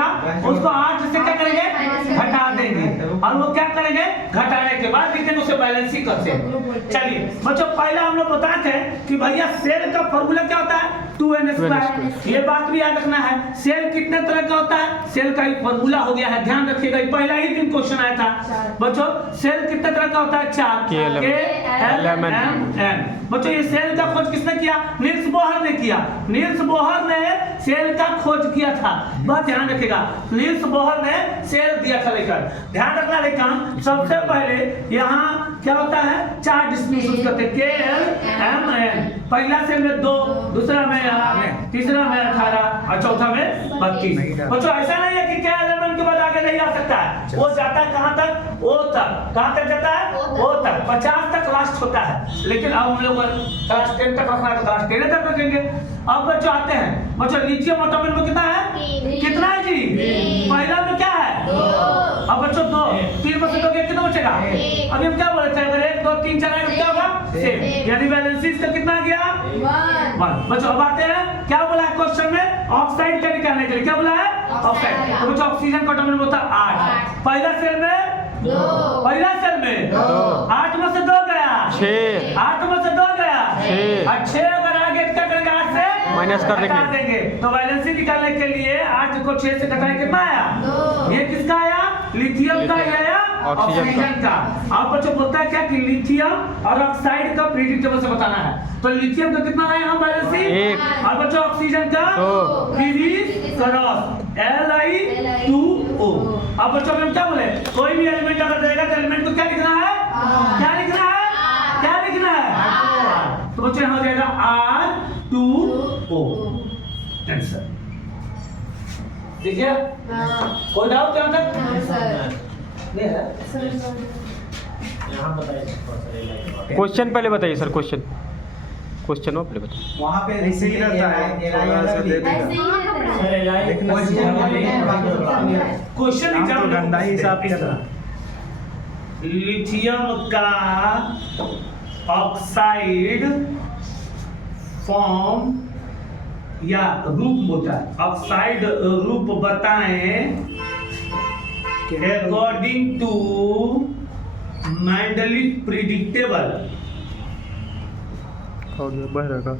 बचेगा उसको 8 से क्या करेंगे घटा देंगे और वो क्या करेंगे घटाने के बाद लिखेंगे उसे बैलेंस ही करते हैं। चलिए बच्चों पहला हम लोग बताते हैं कि भैया सेल का फॉर्मूला क्या होता है 2n²। ये बात भी याद रखना है। सेल कितने तरह का होता है, सेल का एक फॉर्मूला हो गया है, ध्यान रखिएगा। पहला ही दिन क्वेश्चन आया था बच्चों। सेल कितने तरह का होता है 4 K-L-M-N। बच्चों ये सेल का खोज किसने किया, नील्स बोहर ने किया। नील्स बोहर ने सेल का खोज किया था, बस ध्यान रखिएगा। नील्स बोहर ने सेल दिया था लेकर, ध्यान रखना। लेकिन सबसे पहले यहाँ क्या होता है 4 डिस्ट्रीब्यूशन करते हैं K-L-M-N। पहला सेल में 2, दूसरा में 8, तीसरा में 18 और चौथा में 32। बच्चों ऐसा नहीं है कि K-L-M-N के बाद आगे नहीं आ सकता है, वो जाता है कहाँ तक, ओ तक। कहाँ तक जाता है, ओ तक। 50 तक लास्ट होता है, लेकिन अब हम लोग क्लास 10 तक रखना है तो क्लास 10 तक रखेंगे। अब बच्चों आते हैं बच्चों लिथियम एटॉमिक में कितना है, कितना है जी, पहला में क्या है 2। अब बच्चों 2 3 में से 2 कितना बचेगा, अभी हम क्या बोले थे अगर 1 2 3 4 8 क्या होगा सेम, यानी वैलेंसीज का कितना आ गया 1। बच्चों अब आते हैं क्या बोला है क्वेश्चन में, ऑक्साइड का निकालने के लिए क्या बोला है ऑक्साइड। तो बच्चों ऑक्सीजन का एटॉमिक होता है 8। पहला सेल में 2, पहला सेल में 8 में से 2 गया 6, 8 में से 2 गया 6 और 6 अगर आगे क्या करेंगे 8 से माइनस कर देंगे। तो वैलेंसी निकालने के लिए 8 को 6 से घटाएं कितना आया 2। ये किसका आया, लिथियम का आया ऑक्सीजन का। अब बच्चों बोलता है क्या कि लिथियम और ऑक्साइड का पीरियोडिक टेबल से बताना है। तो लिथियम का कितना लाए हम वैलेंसी 1 और बच्चों ऑक्सीजन का 2 पीवी क्रॉस Li2O। अब बच्चों हम क्या बोले, कोई भी एलिमेंट अगर देगा तो एलिमेंट को क्या लिखना है, क्या लिखना है, क्या लिखना है। तो बच्चों यहाँ हो जाएगा R2O आंसर। ठीक है, कोई डाउट क्या तक नहीं है। यहाँ बताइए क्वेश्चन पहले बताइए सर, क्वेश्चन हो पहले बताइए। वहाँ पे ऐसे ही रहता है, थोड़ा सा दे देगा। क्वेश्चन एग्जाम तो गंदा ही हिसाब से था। लिथियम का ऑक्साइड फॉर्म या रूप होता है, ऑक्साइड रूप बताएं अकॉर्डिंग टू मेंडलीव प्रिडिक्टेबल। बढ़ रहा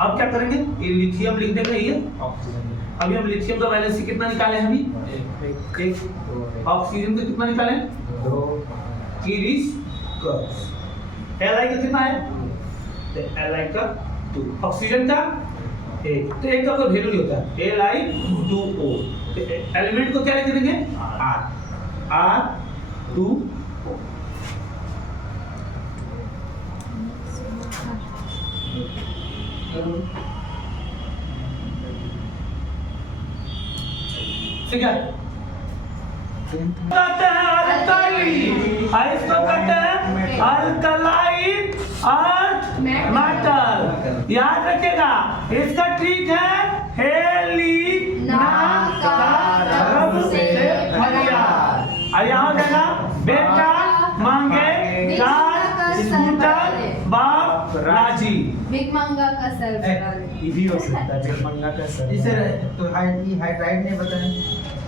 अब क्या करेंगे, ये लिथियम लिख देंगे। ये अभी हम लिथियम का वैलेंसी कितना निकाले हैं, अभी 1। ऑक्सीजन का कितना निकाले 2। Li का कितना है, Li का 2, ऑक्सीजन का 1। तो एक का कोई वैल्यू नहीं होता है, Li2O। एलिमेंट को क्या लिख देंगे R2O। ठीक है, कहते हैं अल्कली, इसको कहते हैं अल्कलाइन अर्थ मेटल। याद रखिएगा इसका ट्रिक है हेलिनाकारक से फरियाद। और यहाँ हो जाएगा बेटा मांगे कार स्कूटर बाप राजी। बिग मंगा का सर ये भी हो सकता है, बिगमंगा का सर। इसे तो हाइड्राइड नहीं बताएं,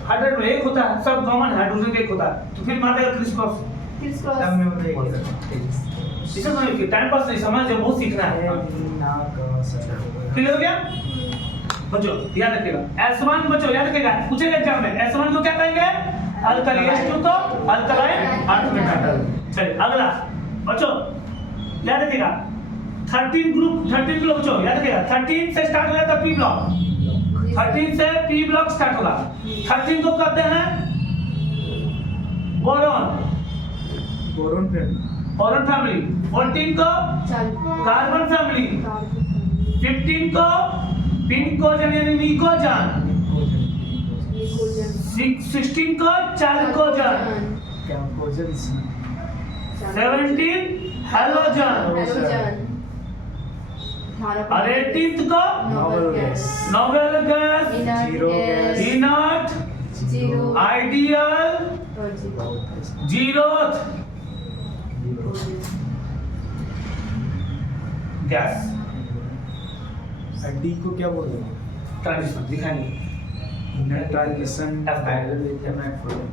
हाइड्रोजन में एक होता है, सब कॉमन हाइड्रोजन एक होता है। तो फिर मान लेगा क्रिस क्रॉस, सब में बताइए इसे समझ के टाइम पास नहीं, समझ जो बहुत सीखना है। क्लियर हो गया बच्चों, याद रखिएगा S1 बच्चों याद रखिएगा, पूछेगा एग्जाम में S1 को क्या कहेंगे, अल्कली, S2 को अल्कलाइन अर्थ मेटल। चलिए अगला बच्चों याद रखिएगा 13 ग्रुप बच्चों याद रखिएगा 13 से स्टार्ट होगा तो P ब्लॉक, 13 से P ब्लॉक स्टार्ट होगा। 13 को कहते हैं बोरॉन फैमिली, 14 को कार्बन फैमिली, 15 को पिनकोजन यानी निकोजन, 16 को चालकोजन, 17 हेलोजन और 18 को noble gas, inert, ideal, zeroth gas. D को क्या बोलते हैं? ट्रांजिशन दिखाएंगे इनर ट्रांजिशन F का। हाइड्रोलिथियम नाइट्रोजन।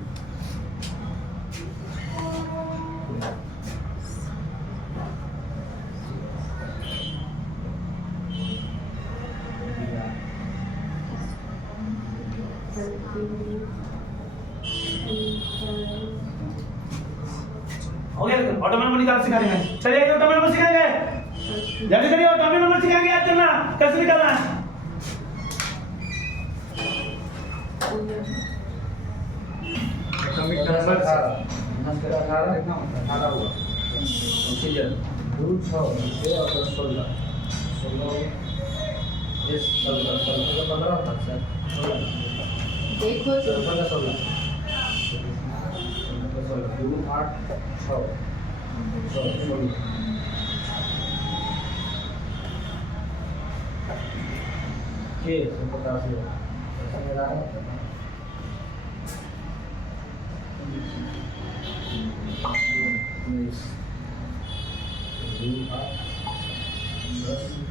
हो गया ऑटोमेटिक नंबर निकाल सिखाएंगे चलिए ऑटोमेटिक नंबर सिखाएंगे जल्दी करिए ऑटोमेटिक नंबर सिखाएंगे याद करना कैसे निकालना है एटॉमिक नंबर 18 कितना होता है? 18 हुआ ऑक्सीजन 2 6 से और 16 ये 16 का 15 होता है सर। देखो तो 16 2 8 6 16 के 87 ऐसा मेरा है। Yes. 2 8 10